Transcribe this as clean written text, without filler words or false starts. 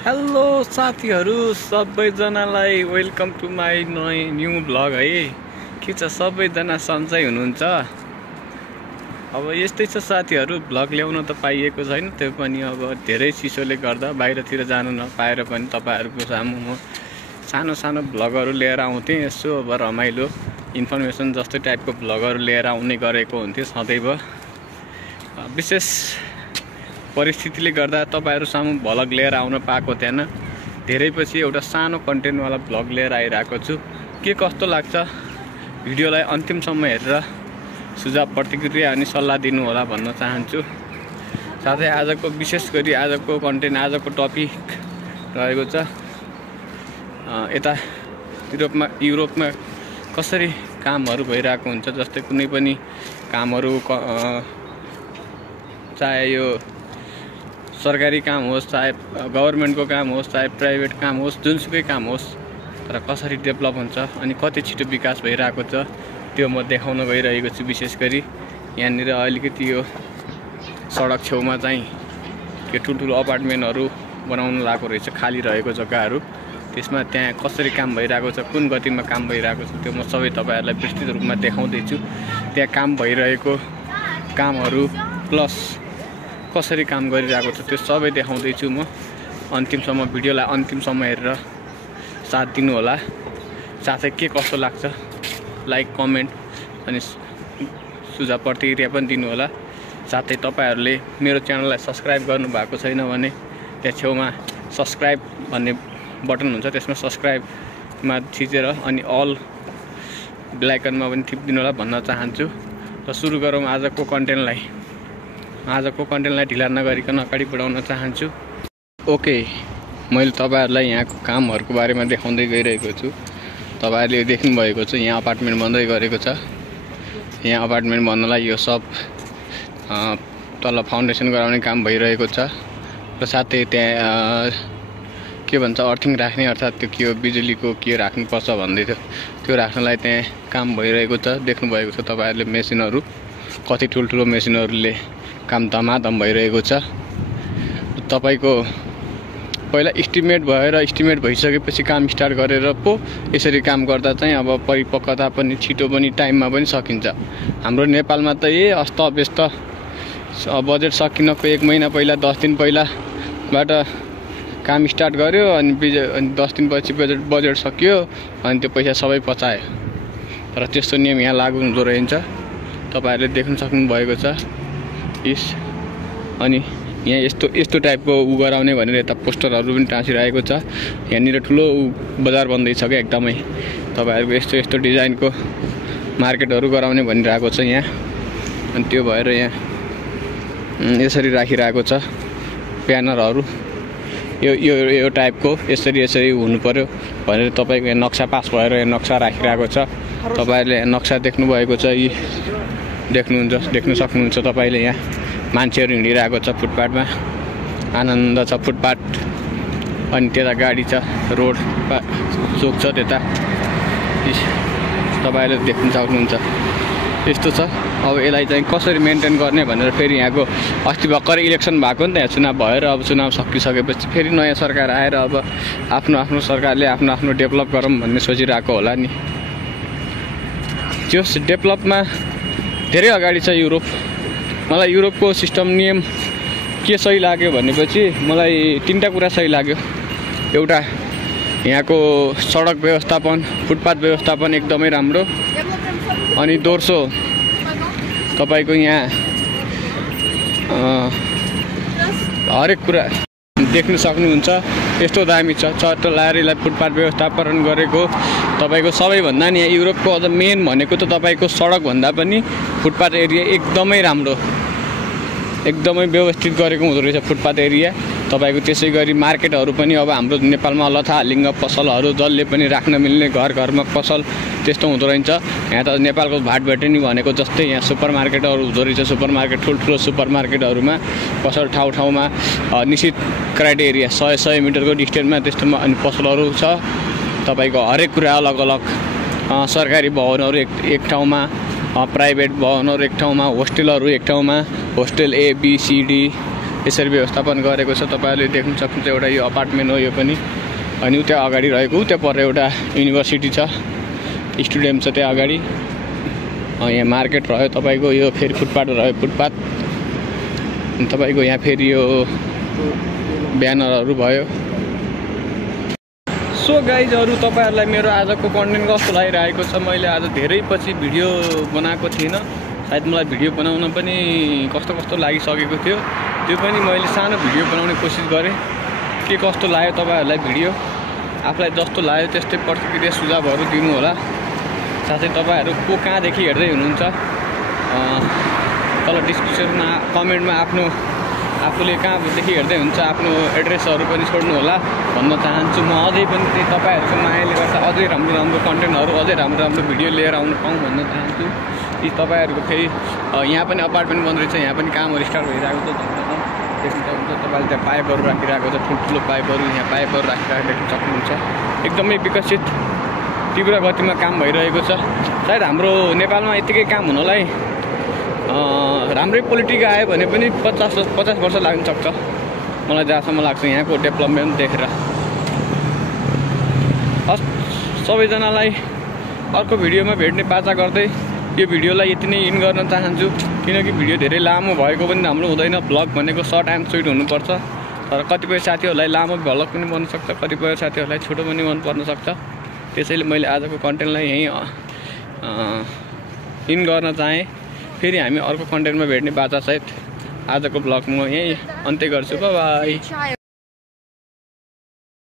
Hello साथीहरू सबैजनालाई welcome to my new blog है। के छ सबैजना सन्चै हुनुहुन्छ? अब यस्तै छ साथीहरू, ब्लग ल्याउन त पाइएको छैन, त्यो पनि अब धेरै चिसोले गर्दा बाहिरतिर जानु नपाएर पनि तपाईहरुको सामु म सानो सानो ब्लगहरू लिएर आउँथेँ। यसो अब रमाइलो इन्फर्मेसन जस्तै टाइपको ब्लगहरू लिएर आउने गरेको हुन्थ्यो सदैव। विशेष परिस्थितिले गर्दा तपाईहरु सामु भ्लग लिएर आउन पाएको थिएन। धेरै पछि एउटा सानो कन्टेन्टवाला भ्लग लिएर आइरहेको छु। के कस्तो लाग्छ भिडियोलाई अन्तिमसम्म हेरेर सुझाव प्रतिक्रिया अनि सल्लाह दिनु होला भन्न चाहन्छु। साथै आजको विशेष गरी आजको कन्टेन्ट आजको टपिक रहेको छ यता युरोपमा कसरी कामहरू भइरहेको हुन्छ। जस्तै कुनै पनि कामहरू चाहे यो सरकारी काम होस्, चाहे गभर्नमेन्टको काम होस्, चाहे प्राइभेट काम होस्, जुनसुकै काम होस्, तर कसरी डेभलप हुन्छ अनि कति छिटो विकास भइरहेको छ त्यो म देखाउन गइरहेको छु। विशेष गरी यहाँनिर अलिकति यो सडक छेउमा चाहिँ के ठुल्ठुलो अपार्टमेन्टहरू बनाउन लागेको रहेछ, खाली रहेको जग्गाहरू। त्यसमा त्यहाँ कसरी काम भइरहेको छ, कुन गतिमा काम भइरहेको छ त्यो म सबै तपाईहरुलाई विस्तृत रूपमा देखाउँदैछु। त्यहाँ काम भइरहेको कामहरू प्लस कसरी काम गरिरहेको छ त्यो सबै देखाउँदैछु म। अन्तिमसम्म भिडियोलाई अन्तिमसम्म हेरेर साथ दिनु होला। साथै के कस्तो लाग्छ लाइक कमेन्ट अनि सुझाव प्रतिक्रिया पनि दिनु होला। साथै तपाईहरुले मेरो च्यानललाई सब्स्क्राइब गर्नु भएको छैन भने त्यहाँ छेउमा सब्स्क्राइब भन्ने बटन हुन्छ, त्यसमा सब्स्क्राइबमा थिचेर अनि अल बेल आइकनमा पनि टिपिदिनु होला भन्न चाहन्छु। र सुरु गरौँ आजको कन्टेन्टलाई। ढिला नगरिकन अगाडि बढाउन चाहन्छु। ओके, मैले तपाईहरुलाई यहाँको कामहरूको बारेमा देखाउँदै गइरहेको छु। तपाईहरुले देख्नु भएको छ यहाँ अपार्टमेन्ट बन्दै गरेको छ। यहाँ अपार्टमेन्ट बन्नलाई यो सब तल फाउन्डेसन गराउने काम भइरहेको छ। र साथै त्यहाँ के भन्छ अर्थिङ राख्ने, अर्थात् त्यो के हो बिजुलीको के राख्नुपर्छ भन्दै थियो, त्यो राख्नलाई त्यहाँ काम भइरहेको छ। देख्नु भएको छ तपाईहरुले मेसिनहरू, कति ठुल्ठुलो मेसिनहरूले काम धमाधम भइरहेको छ। तपाईको पहिला एस्टिमेट भइसकेपछि काम स्टार्ट गरेर पो यसरी काम गर्दा चाहिँ अब परिपक्वता पनि छिटो पनि टाइममा पनि सकिन्छ। हाम्रो नेपालमा त अस्तव्यस्त बजेट सकिनको 1 महिना पहिला 10 दिन पहिलाबाट काम स्टार्ट गर्यो अनि 10 दिनपछि बजेट सकियो अनि त्यो पैसा सबै पचायो। तर त्यस्तो नियम यहाँ लागू हुँदो रहेछ, तपाईहरुले देख्न सक्नु भएको छ। अनि यहाँ यस्तो टाइपको गराउने भनेर यता पोस्टरहरू पनि टाँसिरहेको छ। यहाँनिर ठुलो बजार बन्दैछ क्या एकदमै। तपाईहरुको यस्तो डिजाइनको मार्केटहरू गराउने भनिरहेको छ यहाँ। अनि त्यो भएर यहाँ यसरी राखिरहेको छ ब्यानरहरू। यो टाइपको यसरी हुनु पर्यो भनेर तपाईको यहाँ नक्सा पास भएर यहाँ नक्सा राखिरहेको छ। तपाईहरुले यहाँ नक्सा देख्नु भएको छ, देख्न सक्नुहुन्छ तपाईले। यहाँ मान्छेहरू हिँडिरहेको छ फुटपाथमा, आनन्द छ फुटपाथ। अनि त्यता गाडी छ, रोड चोक छ त्यता, तपाईले देख्न सक्नुहुन्छ। यस्तो छ। अब यसलाई चाहिँ कसरी मेन्टेन गर्ने भनेर फेरि यहाँको अस्ति भर्खर इलेक्सन भएको नि त, यहाँ चुनाव भएर अब चुनाव सकिसकेपछि फेरि नयाँ सरकार आएर अब आफ्नो सरकारले आफ्नो डेभलप गरौँ भन्ने सोचिरहेको होला नि। त्यो डेभलपमा धेरै अगाडि छ युरोप। मलाई युरोपको सिस्टम नियम के सही लाग्यो भनेपछि मलाई 3टा कुरा सही लाग्यो। एउटा यहाँको सडक व्यवस्थापन, फुटपाथ व्यवस्थापन एकदमै राम्रो। अनि दोस्रो तपाईको यहाँ हरेक कुरा देख्न सक्नुहुन्छ। यस्तो दामी छ, चट्ट लारीलाई फुटपाथ व्यवस्थापन गरेको। तपाईको सबैभन्दा नि यहाँ युरोपको अझ मेन भनेको त तपाईको सडक भन्दा पनि फुटपाथ एरिया एकदमै राम्रो, एकदमै व्यवस्थित गरेको हुँदो रहेछ फुटपाथ एरिया। तपाईको त्यसै गरी मार्केटहरू पनि अब हाम्रो नेपालमा लथालिङ्ग पसलहरू जसले पनि राख्न मिल्ने घरमा पसल त्यस्तो हुँदो रहेछ। यहाँ त नेपालको भाटभेटेनी भनेको जस्तै यहाँ सुपरमार्केटहरू हुँदो रहेछ। सुपरमार्केट ठुल्ठुलो सुपरमार्केटहरूमा पसल ठाउँमा निश्चित क्राइटेरिया 100 मिटरको डिस्टेन्समा त्यस्तोमा अनि पसलहरू छ। तपाईको हरेक कुरा अलग अलग, सरकारी भवनहरू एक ठाउँमा, प्राइभेट भवनहरू एक ठाउँमा, होस्टेलहरू एक ठाउँमा, hostel A B C D यसरी व्यवस्थापन गरेको छ। तपाईँहरूले देख्न सक्नुहुन्छ एउटा यो अपार्टमेन्ट हो यो पनि। अनि त्यहाँ अगाडि रहेको त्यहाँ पर एउटा युनिभर्सिटी छ, स्टेडियम छ त्यहाँ अगाडि। यहाँ मार्केट रह्यो तपाईँको, यो फेरि फुटपाथ रह्यो फुटपाथ। अनि तपाईँको यहाँ फेरि यो ब्यानरहरू भयो। सो गाइज अरू तपाईँहरूलाई मेरो आजको कन्टेन्ट कस्तो लागिरहेको छ। मैले आज धेरै पछि भिडियो बनाएको थिइनँ, सायद मलाई भिडियो बनाउन पनि कस्तो कस्तो लागिसकेको थियो। त्यो पनि मैले सानो भिडियो बनाउने कोसिस गरेँ। के कस्तो लाग्यो तपाईँहरूलाई भिडियो, आफूलाई जस्तो लाग्यो त्यस्तै प्रतिक्रिया सुझावहरू दिनु होला। साथै तपाईँहरू को कहाँदेखि हेर्दै हुनुहुन्छ तल डिस्क्रिप्सनमा कमेन्टमा आफ्नो आफूले कहाँदेखि हेर्दै हुन्छ आफ्नो एड्रेसहरू पनि छोड्नु होला भन्न चाहन्छु। म अझै पनि त्यही तपाईँहरूको मायाले गर्दा अझै राम्रो राम्रो कन्टेन्टहरू अझै राम्रो राम्रो भिडियो लिएर आउनु पाऊँ भन्न चाहन्छु। यी तपाईँहरूको फेरि यहाँ पनि अपार्टमेन्ट बन्द रहेछ, यहाँ पनि कामहरू स्टार्ट भइरहेको छ। देख्न सक्नुहुन्छ तपाईँले त्यहाँ पाइपहरू राखिरहेको छ, ठुल्ठुलो पाइपहरू, यहाँ पाइपहरू राखिरहेको देख्न सक्नुहुन्छ। एकदमै विकसित तीव्र गतिमा काम भइरहेको छ। सायद हाम्रो नेपालमा यतिकै काम हुनलाई राम्रै पोलिटिक आयो भने पनि 50 वर्ष लाग्न सक्छ मलाई जहाँसम्म लाग्छ यहाँको डेभलपमेन्ट देखेर। सबैजनालाई अर्को भिडियोमा भेट्ने बाचा गर्दै यो भिडियोलाई यति नै इन गर्न चाहन्छु, किनकि भिडियो धेरै लामो भएको पनि राम्रो हुँदैन। भ्लग भनेको सर्ट एन्ड स्विट हुनुपर्छ। तर कतिपय साथीहरूलाई लामो भ्लग पनि बन्न सक्छ, कतिपय साथीहरूलाई छोटो पनि मन पर्न सक्छ। त्यसैले मैले आजको कन्टेन्टलाई यहीँ इन गर्न चाहेँ। फेरि हामी अर्को कन्टेन्टमा भेट्ने बाचासहित आजको भ्लग म यहीँ अन्त्य गर्छु। बाई।